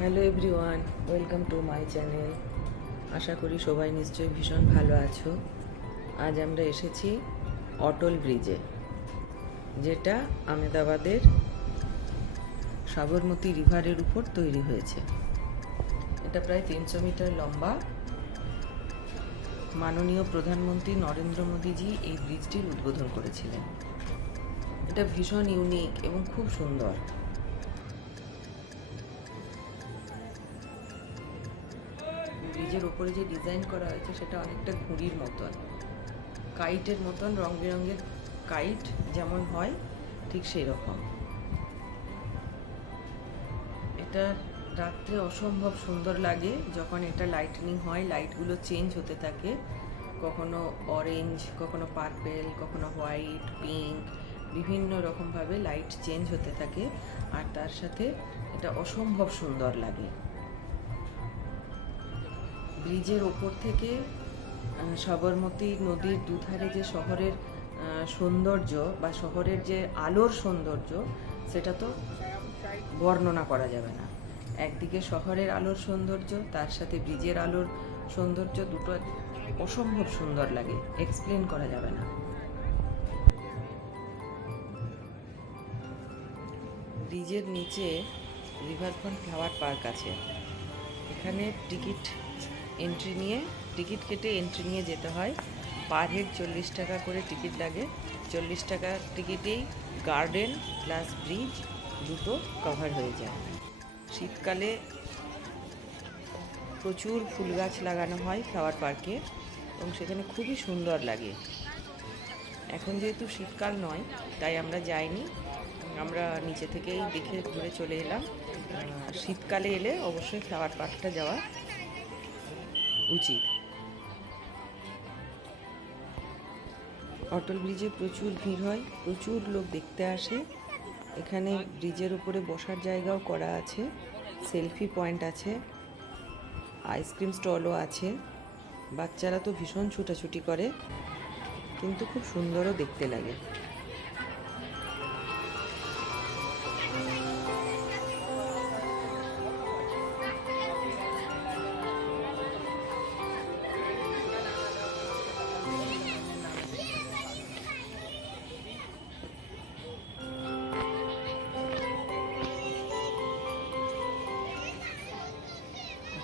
Hello everyone, welcome to my channel. আশা করি সবাই নিশ্চয়ই ভীষণ ভালো আছো। আজ আমরা এসেছি অটল ব্রিজে, যেটা আহমেদাবাদের সাবরমতী রিভারের উপর তৈরি হয়েছে। এটা প্রায় 300 মিটার লম্বা। মাননীয় প্রধানমন্ত্রী নরেন্দ্র মোদীজি এই ব্রিজটির উদ্বোধন করেছিলেন। এটা ভীষণ ইউনিক এবং খুব সুন্দর। ব্রিজের ওপরে যে ডিজাইন করা হয়েছে সেটা অনেকটা ঘুড়ির মতন, কাইটের মতন, রং বেরঙের কাইট যেমন হয় ঠিক সেই রকম। এটা রাত্রে অসম্ভব সুন্দর লাগে যখন এটা লাইটনিং হয়। লাইটগুলো চেঞ্জ হতে থাকে, কখনো অরেঞ্জ, কখনো পার্পেল, কখনো হোয়াইট, পিঙ্ক, বিভিন্ন রকমভাবে লাইট চেঞ্জ হতে থাকে, আর তার সাথে এটা অসম্ভব সুন্দর লাগে। ব্রিজের ওপর থেকে সাবরমতী নদীর দুধারে যে শহরের সৌন্দর্য বা শহরের যে আলোর সৌন্দর্য, সেটা তো বর্ণনা করা যাবে না। একদিকে শহরের আলোর সৌন্দর্য, তার সাথে ব্রিজের আলোর সৌন্দর্য, দুটো অসম্ভব সুন্দর লাগে, এক্সপ্লেন করা যাবে না। ব্রিজের নিচে রিভারফ্রন্ট ফ্লাওয়ার পার্ক আছে। এখানে টিকিট কেটে এন্ট্রি নিয়ে যেতে হয়। পার হেড 40 টাকা করে টিকিট লাগে। 40 টাকার টিকিটেই গার্ডেন প্লাস ব্রিজ দুটো কভার হয়ে যায়। শীতকালে প্রচুর ফুল গাছ লাগানো হয় ফ্লাওয়ার পার্কে এবং সেখানে খুবই সুন্দর লাগে। এখন যেহেতু শীতকাল নয়, তাই আমরা যাইনি, আমরা নিচে থেকেই দেখে ঘুরে চলে এলাম। শীতকালে এলে অবশ্যই ফ্লাওয়ার পার্কটা যাওয়া উচিত। অটল ব্রিজে প্রচুর ভিড় হয়, প্রচুর লোক দেখতে আসে। এখানে ব্রিজের উপরে বসার জায়গাও করা আছে, সেলফি পয়েন্ট আছে, আইসক্রিম স্টলও আছে। বাচ্চারা তো ভীষণ ছুটাছুটি করে, কিন্তু খুব সুন্দরও দেখতে লাগে।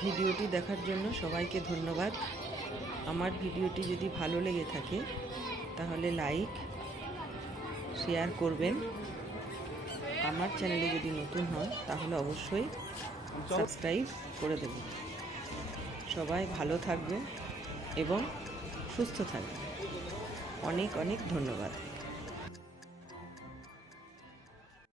ভিডিওটি দেখার জন্য সবাইকে ধন্যবাদ। আমার ভিডিওটি যদি ভালো লেগে থাকে তাহলে লাইক, শেয়ার করবেন। আমার চ্যানেলে যদি নতুন হন তাহলে অবশ্যই সাবস্ক্রাইব করে দেবেন। সবাই ভালো থাকবেন এবং সুস্থ থাকবেন। অনেক অনেক ধন্যবাদ।